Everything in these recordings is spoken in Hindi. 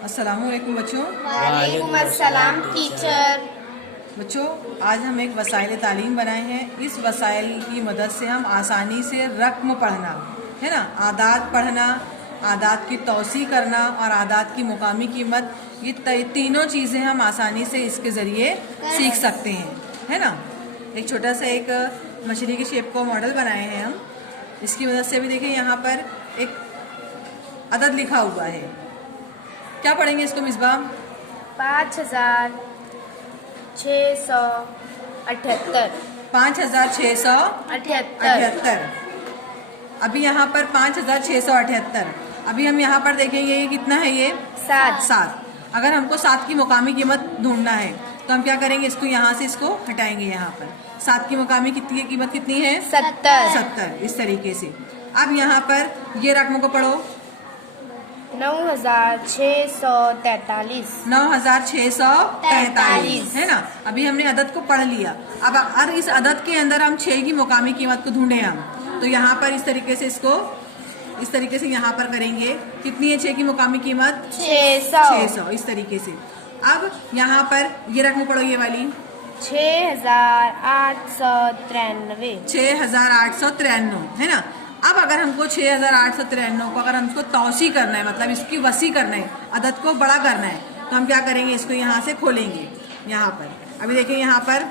अस्सलामुअलैकुम बच्चों। वालेकुम अस्सलाम टीचर। बच्चों, आज हम एक वसाइल तालीम बनाए हैं। इस वसाइल की मदद से हम आसानी से रक़्म पढ़ना है ना, आदात पढ़ना, आदात की तौसी करना और आदात की मुकामी कीमत, ये तीनों चीज़ें हम आसानी से इसके ज़रिए सीख सकते हैं, है ना। एक छोटा सा एक मछली की शेप को मॉडल बनाए हैं हम। इसकी मदद से भी देखें, यहाँ पर एक अदद लिखा हुआ है। क्या पढ़ेंगे इसको मिसबा? 5678। 5678। अभी यहाँ पर 5678। अभी हम यहाँ पर देखेंगे ये कितना है, ये 7। अगर हमको 7 की मुकामी कीमत ढूंढना है तो हम क्या करेंगे, इसको यहाँ से इसको हटाएंगे। यहाँ पर 7 की मुकामी कीमत कितनी है? 70। इस तरीके से अब यहाँ पर ये रकम को पढ़ो। 9643। 9643 है ना। अभी हमने अदद को पढ़ लिया। अब अगर इस अदद के अंदर हम 6 की मुकामी कीमत को ढूंढे हम, तो यहाँ पर इस तरीके से इसको इस तरीके से यहाँ पर करेंगे। कितनी है 6 की मुकामी कीमत? 600। इस तरीके से अब यहाँ पर ये रकम पढ़ो, ये वाली 6893। 6893 है ना। अब अगर हमको 6893 को अगर हमको तौसी करना है, मतलब इसकी वसी करना है, अदद को बड़ा करना है, तो हम क्या करेंगे, इसको यहाँ से खोलेंगे। यहाँ पर अभी देखिए, यहाँ पर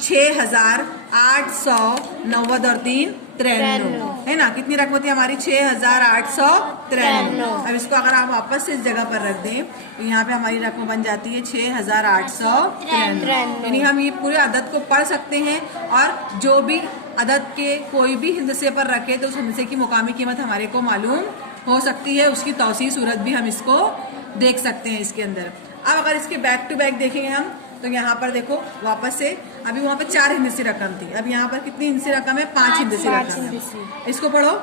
6890 और 3 93 है ना। कितनी रकम होती है हमारी? 6893। अब इसको अगर आप वापस से इस जगह पर रख दें तो यहाँ पे हमारी रकम बन जाती है 6893। यानी हम ये पूरे अदद को पढ़ सकते हैं और जो भी अदद के कोई भी हिस्से पर रखे तो उस हिस्से की मुकामी कीमत हमारे को मालूम हो सकती है। उसकी तौसी सूरत भी हम इसको देख सकते हैं इसके अंदर। अब अगर इसके बैक टू बैक देखेंगे हम, तो यहाँ पर देखो वापस से, अभी वहाँ पे 4 हिंदी रकम थी, अब यहाँ पर कितनी हिंदी रकम है? 5 हिंदी रकम है। इसको पढ़ो।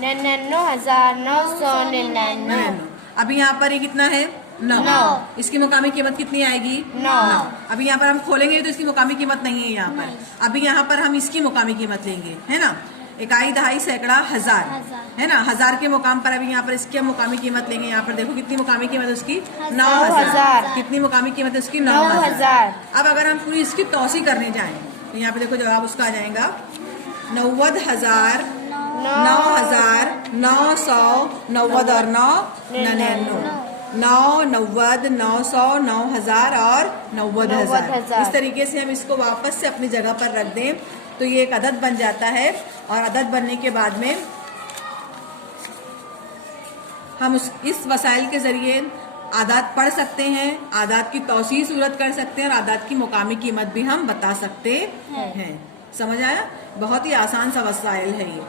99,999। अभी यहाँ पर ये कितना है? 9। इसकी मुकामी कीमत कितनी आएगी? 9। अभी यहाँ पर हम खोलेंगे तो इसकी मुकामी कीमत नहीं है यहाँ पर। अभी यहाँ पर हम इसकी मुकामी कीमत लेंगे, है ना। इकाई, दहाई, सैकड़ा, हजार है ना। 1000 के मुकाम पर अभी यहाँ पर इसकी मुकामी कीमत लेंगे। यहाँ पर देखो कितनी मुकामी कीमत है उसकी? 9000। कितनी मुकामी कीमत है उसकी? 9000। अब अगर हम पूरी इसकी तौसी करने जाएं तो यहाँ पे देखो जवाब उसका आ जाएगा 90,000, 9,990 और 999। 9, 90, 900, 9000 और 90,000। इस तरीके से हम इसको वापस से अपनी जगह पर रख दें तो ये एक अदद बन जाता है। और अदद बनने के बाद में हम इस वसाइल के जरिए आदात पढ़ सकते हैं, आदात की तौसी सूरत कर सकते हैं और आदात की मुकामी कीमत भी हम बता सकते हैं। समझ आया? बहुत ही आसान सा वसाइल है ये।